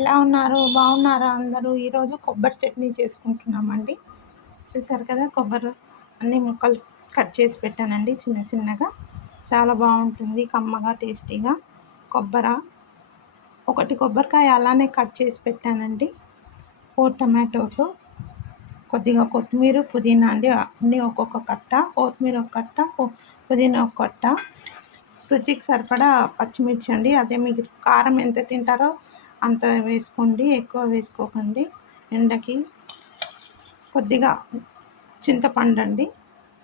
ఎలా ఉన్నారు? బాగున్నారా అందరూ? ఈరోజు కొబ్బరి చట్నీ చేసుకుంటున్నామండి. చూసారు కదా, కొబ్బరి అన్ని ముక్కలు కట్ చేసి పెట్టానండి చిన్న చిన్నగా. చాలా బాగుంటుంది, కమ్మగా, టేస్టీగా. ఒకటి కొబ్బరికాయ అలానే కట్ చేసి పెట్టానండి. 4 టమాటోస్, కొద్దిగా కొత్తిమీర, పుదీనా అండి, అన్నీ ఒక్కొక్క కట్ట. కొత్తిమీర ఒక కట్ట, పుదీనా ఒక కట్ట, రుచికి సరిపడా పచ్చిమిర్చి అండి. అదే మీకు కారం ఎంత తింటారో అంత వేసుకోండి, ఎక్కువ వేసుకోకండి. ఎండకి కొద్దిగా చింతపండు అండి,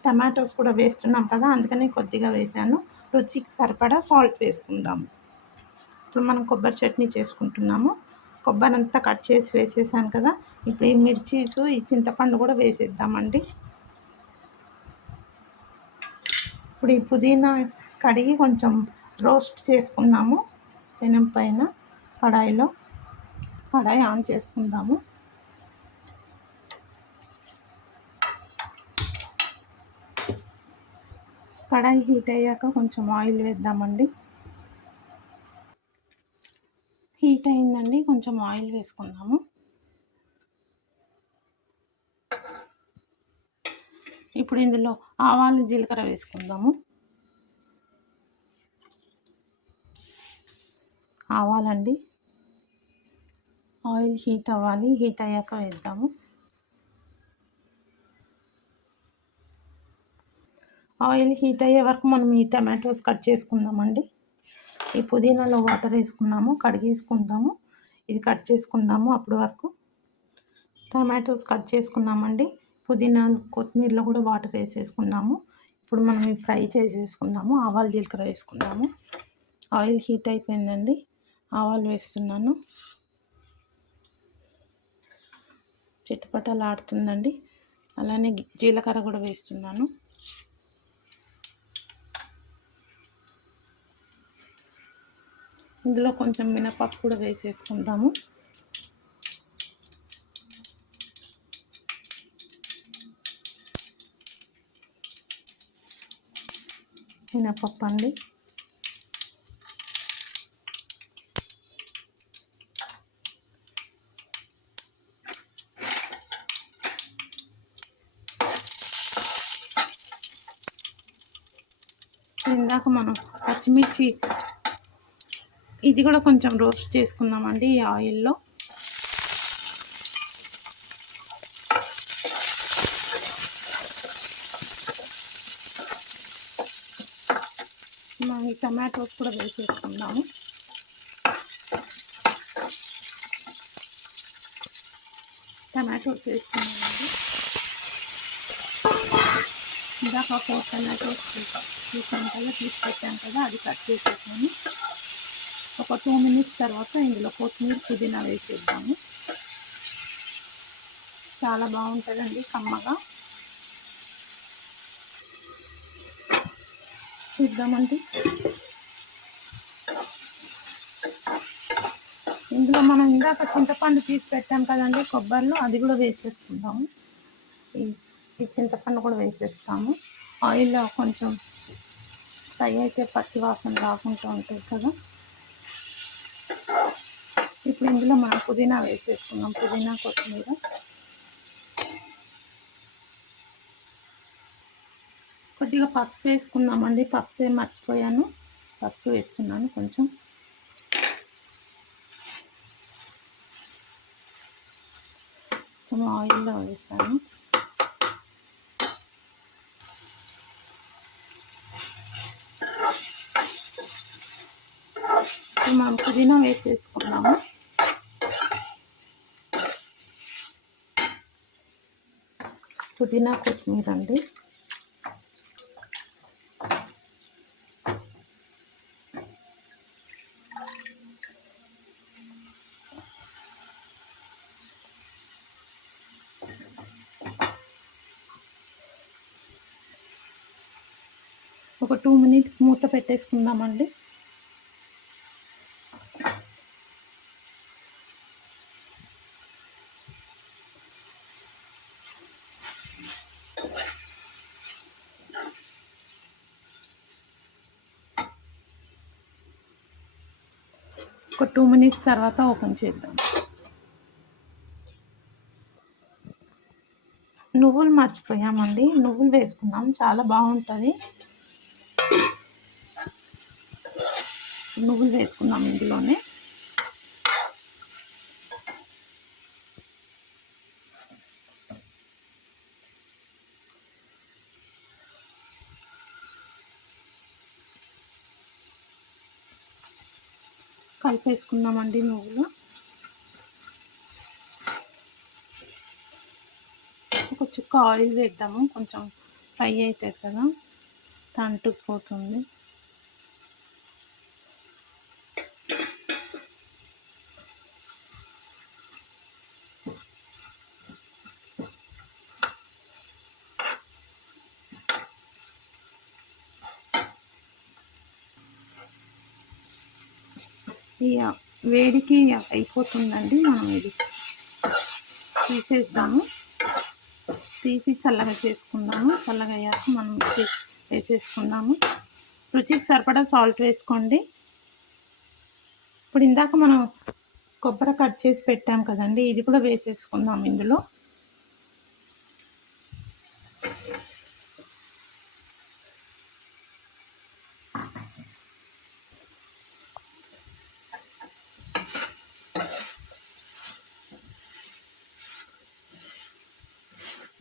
టమాటోస్ కూడా వేస్తున్నాం కదా, అందుకని కొద్దిగా వేసాను. రుచికి సరిపడా సాల్ట్ వేసుకుందాము. ఇప్పుడు మనం కొబ్బరి చట్నీ చేసుకుంటున్నాము. కొబ్బరి అంతా కట్ చేసి వేసేసాను కదా, ఇప్పుడు ఈ మిర్చీస్, ఈ చింతపండు కూడా వేసేద్దామండి. ఇప్పుడు ఈ పుదీనా కడిగి కొంచెం రోస్ట్ చేసుకుందాము పెనం పైన. కడాయి ఆన్ చేసుకుందాము. కడాయి హీట్ అయ్యాక కొంచెం ఆయిల్ వేద్దామండి. హీట్ అయిందండి, కొంచెం ఆయిల్ వేసుకుందాము. ఇప్పుడు ఇందులో ఆవాలు, జీలకర్ర వేసుకుందాము. ఆవాలండి, ఆయిల్ హీట్ అవ్వాలి, హీట్ అయ్యాక వేద్దాము. ఆయిల్ హీట్ అయ్యే వరకు మనం ఈ టమాటోస్ కట్ చేసుకుందామండి. ఈ పుదీనాలో వాటర్ వేసుకున్నాము, కడిగేసుకుందాము. ఇది కట్ చేసుకుందాము. అప్పటి వరకు టమాటోస్ కట్ చేసుకున్నామండి. పుదీనా, కొత్తిమీరలో కూడా వాటర్ వేసేసుకున్నాము. ఇప్పుడు మనం ఇవి ఫ్రై చేసేసుకుందాము. ఆవాలు, జీలకర్ర వేసుకుందాము. ఆయిల్ హీట్ అయిపోయిందండి, ఆవాలు వేస్తున్నాను. చిటపటలాడుతుందండి. అలానే జీలకర్ర కూడా వేస్తున్నాను. ఇందులో కొంచెం మినపప్పు కూడా వేసేసుకుందాము. మినపప్పు అండి, ఇందాక మనం పచ్చిమిర్చి ఇది కూడా కొంచెం రోస్ట్ చేసుకుందామండి ఈ ఆయిల్లో. మనం ఈ టమాటోస్ కూడా వేసేసుకుందాము. టమాటోస్ వేసుకున్నామండి. ఇందాక 4 టమాటోస్ చూసాను కదా, తీసి పెట్టాను కదా, అది కట్ చేసేసాను. ఒక 2 మినిట్స్ తర్వాత ఇందులో కొత్తిమీర, పుదీనా వేసేద్దాము. చాలా బాగుంటుందండి, కమ్మగా. చూద్దామండి. ఇందులో మనం ఇందాక చింతపండు తీసి పెట్టాం కదండి కొబ్బరిలో, అది కూడా వేసేసుకుందాము. ఈ చింతపండు కూడా వేసేస్తాము. ఆయిల్లో కొంచెం ఫ్రై అయితే పచ్చి వాసన రాకుండా ఉంటుంది కదా. ఇప్పుడు ఇందులో మనం పుదీనా వేసేసుకున్నాం, పుదీనా, కొత్తిమీర. కొద్దిగా పసుపు వేసుకున్నామండి, పసుపు మర్చిపోయాను, పసుపు వేస్తున్నాను కొంచెం. ఆయిల్లో వేసాను. ఇప్పుడు మనం పుదీనా వేసేసుకున్నాము. పుదీనా, కొత్తిమీర అండి. ఒక 2 మినిట్స్ మూత పెట్టేసుకుందామండి. ఒక 2 మినిట్స్ తర్వాత ఓపెన్ చేద్దాం. నువ్వులు మర్చిపోయామండి, నువ్వులు వేసుకున్నాం, చాలా బాగుంటుంది. నువ్వులు వేసుకున్నాం ఇందులోనే. కలిపేసుకున్నామండి నువ్వులు. ఒక చుక్క ఆయిల్ వేద్దాము, కొంచెం ఫ్రై అవుతుంది కదా, అంటుకుపోతుంది. ఇక వేడికి అయిపోతుందండి, మనం ఇది తీసేద్దాము. తీసి చల్లగా చేసుకుందాము. చల్లగా అయ్యాక మనం వేసేసుకుందాము. రుచికి సరిపడా సాల్ట్ వేసుకోండి. ఇప్పుడు ఇందాక మనం కొబ్బరి కట్ చేసి పెట్టాం కదండి, ఇది కూడా వేసేసుకుందాం ఇందులో.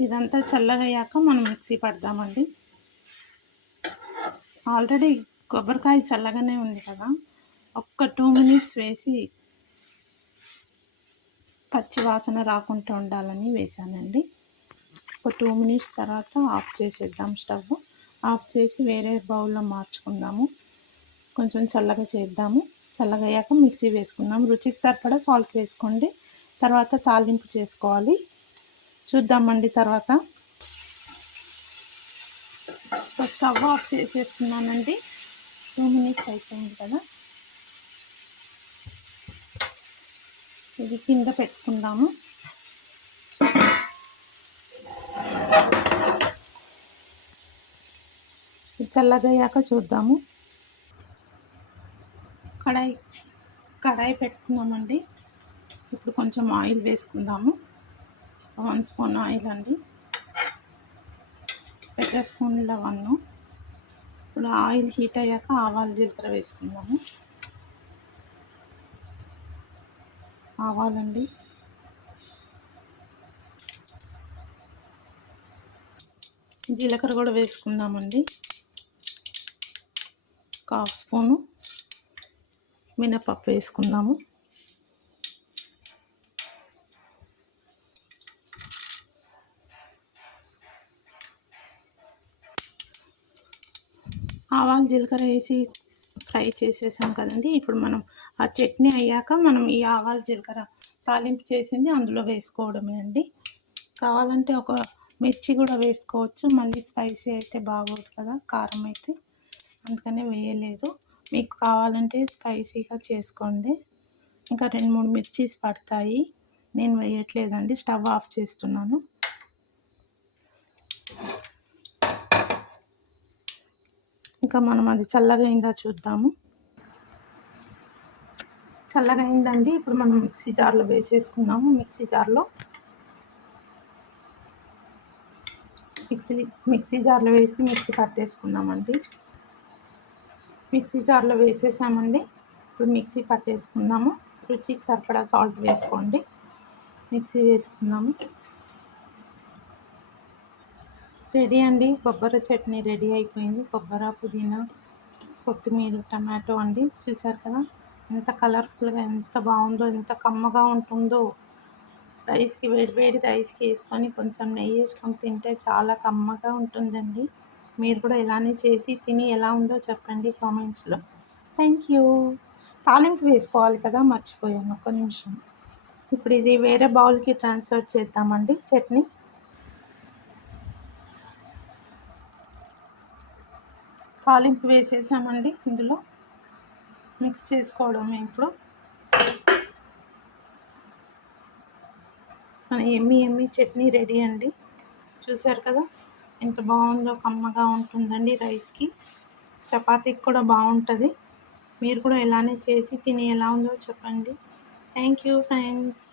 ఇదంతా చల్లగా అయ్యాక మనం మిక్సీ పడదామండి. ఆల్రెడీ కొబ్బరికాయ చల్లగానే ఉంది కదా, ఒక్క 2 మినిట్స్ వేసి పచ్చి వాసన రాకుండా ఉండాలని వేసానండి. ఒక 2 మినిట్స్ తర్వాత ఆఫ్ చేసేద్దాం స్టవ్. ఆఫ్ చేసి వేరే బౌల్లో మార్చుకుందాము. కొంచెం చల్లగా చేద్దాము. చల్లగా అయ్యాక మిక్సీ వేసుకుందాం. రుచికి సరిపడా సాల్ట్ వేసుకోండి. తర్వాత తాలింపు చేసుకోవాలి, చూద్దామండి తర్వాత. Stove off చేసేస్తున్నానండి. 2 మినిట్స్ అయిపోయింది కదా, ఇది కింద పెట్టుకుందాము. చల్లగయ్యాక చూద్దాము. కడాయి పెట్టుకున్నామండి. ఇప్పుడు కొంచెం ఆయిల్ వేసుకుందాము. 1 స్పూన్ ఆయిల్ అండి, పెద్ద స్పూన్లో 1. ఇప్పుడు ఆయిల్ హీట్ అయ్యాక ఆవాలు జీలకర్ర వేసుకుందాము. ఆవాలండి, జీలకర్ర కూడా వేసుకుందామండి. 1/2 స్పూను మినపప్పు వేసుకుందాము. ఆవాలు జీలకర్ర వేసి ఫ్రై చేసేసాం కదండి. ఇప్పుడు మనం ఆ చట్నీ అయ్యాక మనం ఈ ఆవాలు జీలకర్ర తాలింపు చేసింది అందులో వేసుకోవడమే అండి. కావాలంటే ఒక మిర్చి కూడా వేసుకోవచ్చు, మళ్ళీ స్పైసీ అయితే బాగోదు కదా, కారం అయితే, అందుకనే వేయలేదు. మీకు కావాలంటే స్పైసీగా చేసుకోండి. ఇంకా 2-3 మిర్చీస్ పడతాయి, నేను వేయట్లేదండి. స్టవ్ ఆఫ్ చేస్తున్నాను. ఇంకా మనం అది చల్లగా అయిందా చూద్దాము. చల్లగా అయిందండి. ఇప్పుడు మనం మిక్సీ జార్లో వేసేసుకుందాము. మిక్సీ జార్లో వేసి మిక్సీ పట్టేసుకుందామండి. మిక్సీ జార్లో వేసేసామండి. ఇప్పుడు మిక్సీ పట్టేసుకుందాము. రుచికి సరిపడా సాల్ట్ వేసుకోండి. మిక్సీ వేసుకుందాము. రెడీ అండి, కొబ్బరి చట్నీ రెడీ అయిపోయింది. కొబ్బరి, పుదీనా, కొత్తిమీర, టమాటో అండి. చూసారు కదా ఎంత కలర్ఫుల్గా, ఎంత బాగుందో, ఎంత కమ్మగా ఉంటుందో. రైస్కి, వేడి రైస్కి వేసుకొని కొంచెం నెయ్యి వేసుకొని తింటే చాలా కమ్మగా ఉంటుందండి. మీరు కూడా ఇలానే చేసి తిని ఎలా ఉందో చెప్పండి కామెంట్స్లో. Thank you. తాలింపు వేసుకోవాలి కదా, మర్చిపోయాను, ఒక్క నిమిషం. ఇప్పుడు ఇది వేరే బౌల్కి ట్రాన్స్ఫర్ చేద్దామండి. చట్నీ తాలింపు వేసేసామండి, ఇందులో మిక్స్ చేసుకోవడమే. ఇప్పుడు మన ఎమ్మి చట్నీ రెడీ అండి. చూసారు కదా ఎంత బాగుందో, కమ్మగా ఉంటుందండి. రైస్కి, చపాతీకి కూడా బాగుంటుంది. మీరు కూడా ఇలానే చేసి తిని ఎలా ఉందో చెప్పండి. Thank you friends.